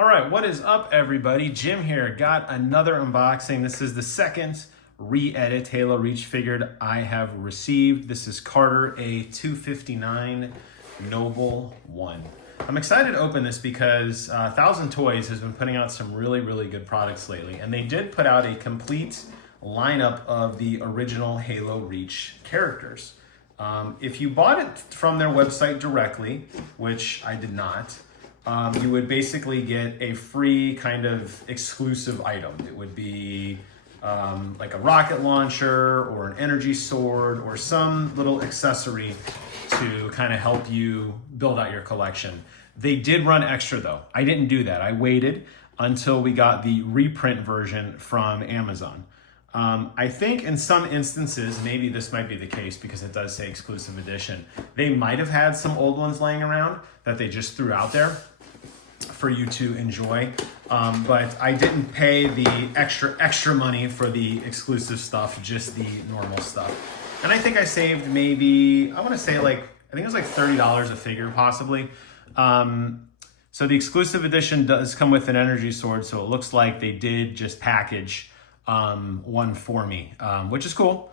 All right, what is up, everybody? Jim here. Got another unboxing. This is the second re-edit Halo Reach figure I have received. This is Carter A-259 Noble 1. I'm excited to open this because 1000 Toys has been putting out some really good products lately, and they did put out a complete lineup of the original Halo Reach characters. If you bought it from their website directly, which I did not, you would basically get a free kind of exclusive item. It would be like a rocket launcher or an energy sword or some little accessory to kind of help you build out your collection. They did run extra though. I didn't do that. I waited until we got the reprint version from Amazon. I think in some instances, maybe this might be the case because it does say exclusive edition. They might have had some old ones laying around that they just threw out there for you to enjoy. But I didn't pay the extra money for the exclusive stuff, just the normal stuff. And I think I saved maybe, I want to say I think it was like $30 a figure possibly. So the exclusive edition does come with an energy sword. So it looks like they did just package one for me, which is cool.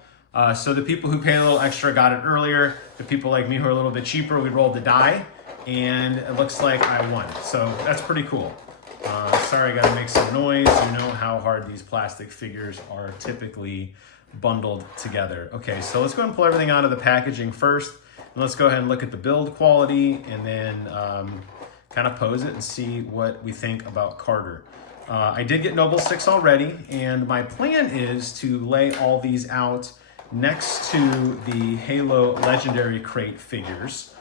So the people who pay a little extra got it earlier. The people like me who are a little bit cheaper, we rolled the die and it looks like I won. So that's pretty cool. Sorry, I gotta make some noise. You know how hard these plastic figures are typically bundled together. Okay, so let's go ahead and pull everything out of the packaging first. And let's go ahead and look at the build quality and then kind of pose it and see what we think about Carter. I did get Noble 6 already, and my plan is to lay all these out next to the Halo Legendary Crate figures.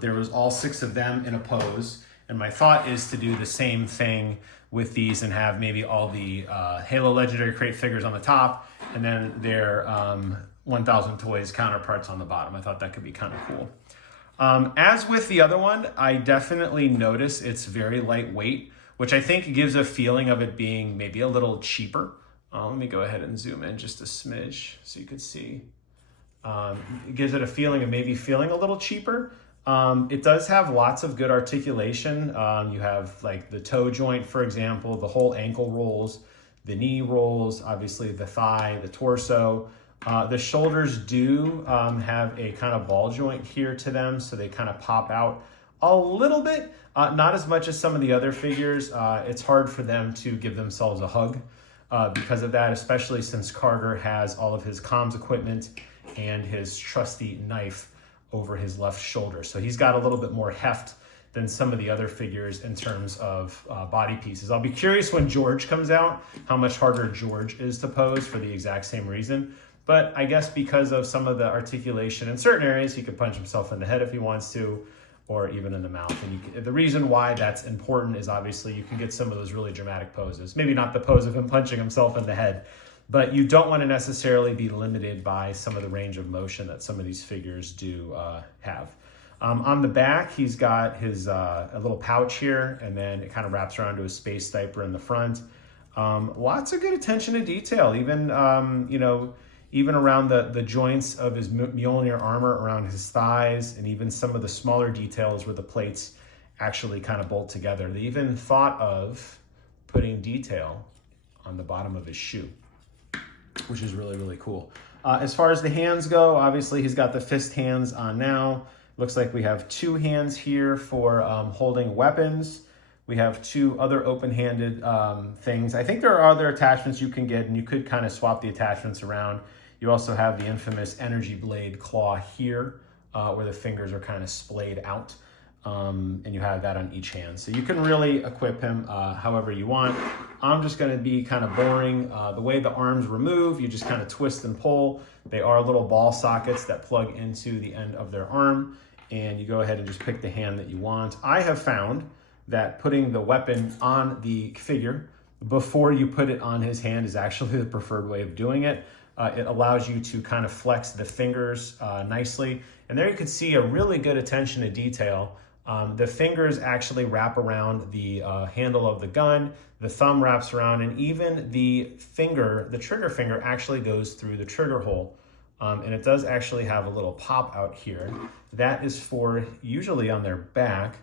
There was all 6 of them in a pose, and my thought is to do the same thing with these and have maybe all the Halo Legendary Crate figures on the top, and then their 1000 Toys counterparts on the bottom. I thought that could be kind of cool. As with the other one, I definitely notice it's very lightweight, which I think gives a feeling of it being maybe a little cheaper. Let me go ahead and zoom in just a smidge so you could see. It gives it a feeling of maybe feeling a little cheaper. It does have lots of good articulation. You have like the toe joint, for example, the whole ankle rolls, the knee rolls, obviously the thigh, the torso. The shoulders do have a kind of ball joint here to them, so they kind of pop out a little bit, not as much as some of the other figures. It's hard for them to give themselves a hug because of that, especially since Carter has all of his comms equipment and his trusty knife over his left shoulder. So he's got a little bit more heft than some of the other figures in terms of body pieces. I'll be curious when George comes out, how much harder George is to pose for the exact same reason. But I guess because of some of the articulation in certain areas, he could punch himself in the head if he wants to, or even in the mouth. And the reason why that's important is obviously you can get some of those really dramatic poses. Maybe not the pose of him punching himself in the head, but you don't want to necessarily be limited by some of the range of motion that some of these figures do have. On the back, he's got his a little pouch here, and then it kind of wraps around to his space diaper in the front. Lots of good attention to detail, even even around the joints of his Mjolnir armor, around his thighs, and even some of the smaller details where the plates actually kind of bolt together. They even thought of putting detail on the bottom of his shoe, which is really cool. As far as the hands go, obviously he's got the fist hands on now. Looks like we have 2 hands here for holding weapons. We have 2 other open-handed things. I think there are other attachments you can get, and you could kind of swap the attachments around. You also have the infamous energy blade claw here, where the fingers are kind of splayed out, and you have that on each hand. So you can really equip him however you want. I'm just gonna be kind of boring. The way the arms remove, you just kind of twist and pull. They are little ball sockets that plug into the end of their arm, and you go ahead and just pick the hand that you want. I have found that putting the weapon on the figure before you put it on his hand is actually the preferred way of doing it. It allows you to kind of flex the fingers nicely. And there you can see a really good attention to detail. The fingers actually wrap around the handle of the gun, the thumb wraps around, and even the finger, the trigger finger, actually goes through the trigger hole. And it does actually have a little pop out here. That is for usually on their back.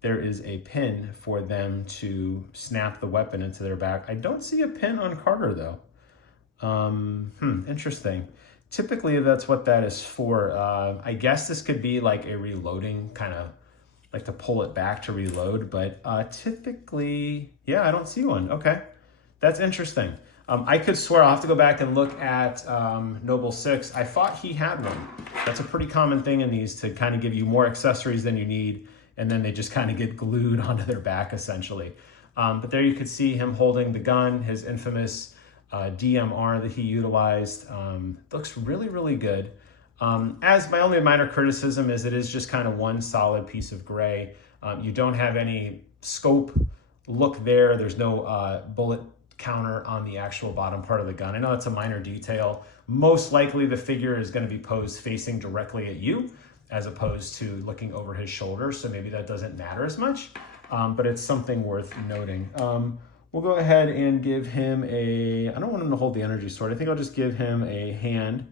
there is a pin for them to snap the weapon into their back. I don't see a pin on Carter though. Interesting. Typically that's what that is for. I guess this could be like a reloading, kind of like to pull it back to reload, but typically, yeah, I don't see one. Okay, that's interesting. I could swear, I'll have to go back and look at Noble 6. I thought he had one. That's a pretty common thing in these, to kind of give you more accessories than you need, and then they just kind of get glued onto their back essentially. But there you could see him holding the gun, his infamous DMR that he utilized. Looks really, really good. As my only minor criticism is it is just kind of one solid piece of gray. You don't have any scope look there. There's no bullet counter on the actual bottom part of the gun. I know it's a minor detail. Most likely the figure is going to be posed facing directly at you as opposed to looking over his shoulder, so maybe that doesn't matter as much, but it's something worth noting. We'll go ahead and give him I don't want him to hold the energy sword. I think I'll just give him a hand,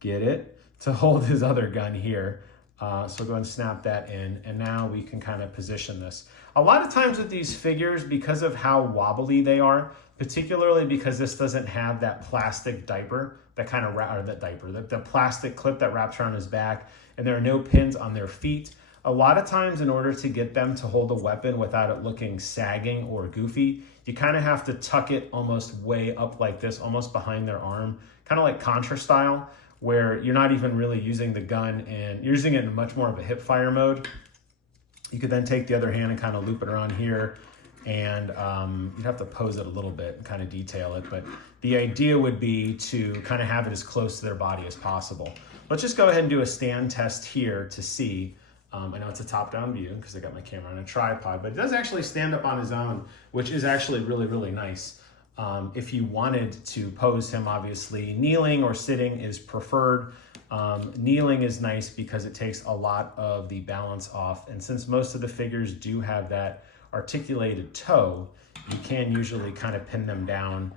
get it, to hold his other gun here. So go ahead and snap that in, and now we can kind of position this. A lot of times with these figures, because of how wobbly they are, particularly because this doesn't have that plastic diaper that kind of, or that diaper, the plastic clip that wraps around his back, and there are no pins on their feet. A lot of times in order to get them to hold a weapon without it looking sagging or goofy, you kind of have to tuck it almost way up like this, almost behind their arm, kind of like Contra style, where you're not even really using the gun and you're using it in much more of a hip fire mode. You could then take the other hand and kind of loop it around here, and you'd have to pose it a little bit and kind of detail it, but the idea would be to kind of have it as close to their body as possible. Let's just go ahead and do a stand test here to see. I know it's a top-down view because I got my camera on a tripod, but it does actually stand up on his own, which is actually really, really nice. If you wanted to pose him, obviously kneeling or sitting is preferred. Kneeling is nice because it takes a lot of the balance off, and since most of the figures do have that articulated toe, you can usually kind of pin them down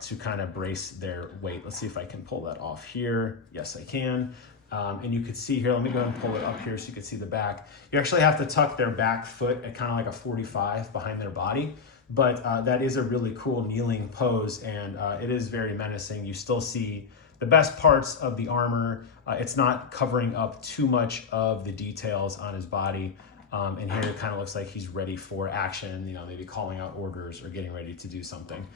to kind of brace their weight. Let's see if I can pull that off here. Yes, I can. And you could see here, let me go ahead and pull it up here so you can see the back. You actually have to tuck their back foot at kind of like a 45 behind their body, but that is a really cool kneeling pose, and it is very menacing. You still see the best parts of the armor. It's not covering up too much of the details on his body. And here it kind of looks like he's ready for action, you know, maybe calling out orders or getting ready to do something.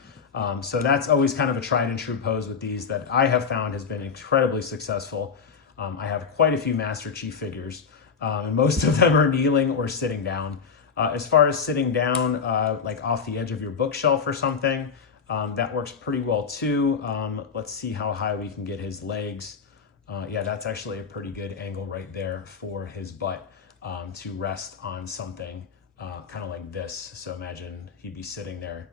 So that's always kind of a tried and true pose with these that I have found has been incredibly successful. I have quite a few Master Chief figures, and most of them are kneeling or sitting down. As far as sitting down, like off the edge of your bookshelf or something, that works pretty well too. Let's see how high we can get his legs. Yeah, that's actually a pretty good angle right there for his butt to rest on something kind of like this. So imagine he'd be sitting there.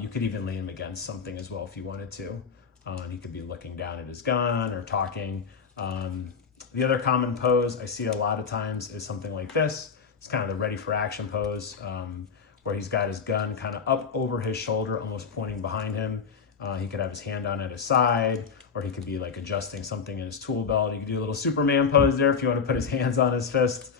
You could even lean him against something as well if you wanted to. And he could be looking down at his gun or talking. The other common pose I see a lot of times is something like this. It's kind of the ready for action pose, where he's got his gun kind of up over his shoulder, almost pointing behind him. He could have his hand on at his side, or he could be like adjusting something in his tool belt. You could do a little Superman pose there if you want to put his hands on his fists.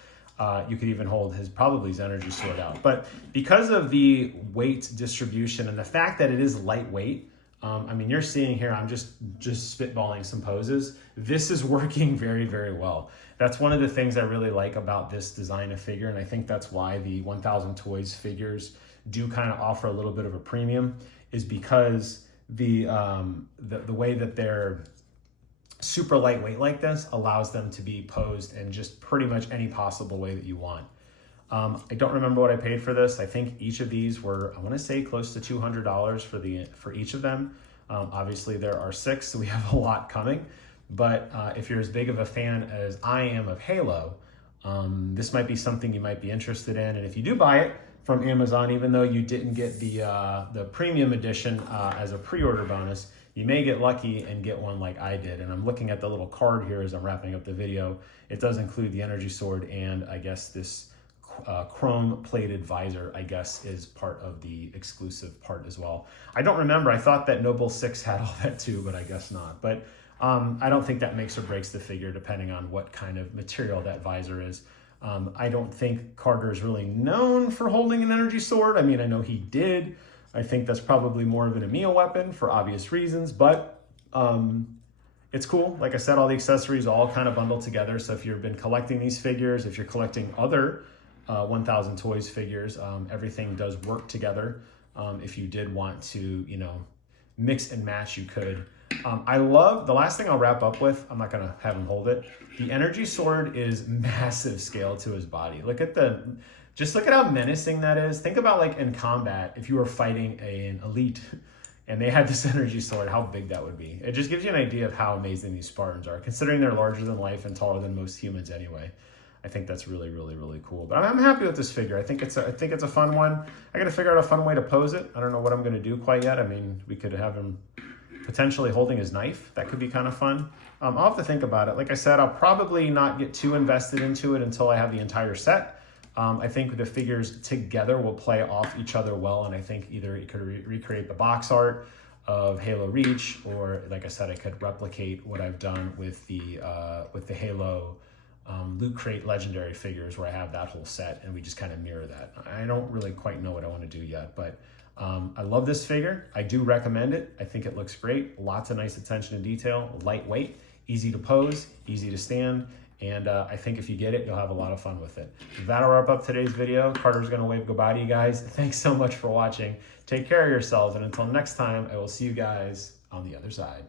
You could even hold probably his energy sword out. But because of the weight distribution and the fact that it is lightweight, I mean, you're seeing here, I'm just spitballing some poses. This is working very, very well. That's one of the things I really like about this design of figure, and I think that's why the 1000 Toys figures do kind of offer a little bit of a premium, is because the way that they're super lightweight like this allows them to be posed in just pretty much any possible way that you want. I don't remember what I paid for this. I think each of these were, I want to say, close to $200 for each of them. Obviously there are 6, so we have a lot coming. But if you're as big of a fan as I am of Halo, this might be something you might be interested in. And if you do buy it from Amazon, even though you didn't get the premium edition as a pre-order bonus, you may get lucky and get one like I did. And I'm looking at the little card here as I'm wrapping up the video. It does include the energy sword, and I guess this chrome plated visor, I guess, is part of the exclusive part as well. I don't remember. I thought that Noble 6 had all that too, but I guess not. But I don't think that makes or breaks the figure depending on what kind of material that visor is. I don't think Carter is really known for holding an energy sword. I mean, I know he did. I think that's probably more of an EMEA weapon for obvious reasons, but it's cool. Like I said, all the accessories all kind of bundled together. So if you've been collecting these figures, if you're collecting other 1000 Toys figures, everything does work together. If you did want to, you know, mix and match, you could. I love, the last thing I'll wrap up with, I'm not going to have him hold it. The energy sword is massive scale to his body. Look at just look at how menacing that is. Think about like in combat, if you were fighting an elite and they had this energy sword, how big that would be. It just gives you an idea of how amazing these Spartans are, considering they're larger than life and taller than most humans anyway. I think that's really, really, really cool. But I'm happy with this figure. I think it's a fun one. I got to figure out a fun way to pose it. I don't know what I'm going to do quite yet. I mean, we could have him potentially holding his knife. That could be kind of fun. I'll have to think about it. Like I said, I'll probably not get too invested into it until I have the entire set. I think the figures together will play off each other well, and I think either it could recreate the box art of Halo Reach, or like I said, I could replicate what I've done with the Halo Loot Crate Legendary figures, where I have that whole set and we just kind of mirror that. I don't really quite know what I want to do yet, but I love this figure. I do recommend it. I think it looks great. Lots of nice attention to detail, lightweight, easy to pose, easy to stand. And I think if you get it, you'll have a lot of fun with it. That'll wrap up today's video. Carter's gonna wave goodbye to you guys. Thanks so much for watching. Take care of yourselves. And until next time, I will see you guys on the other side.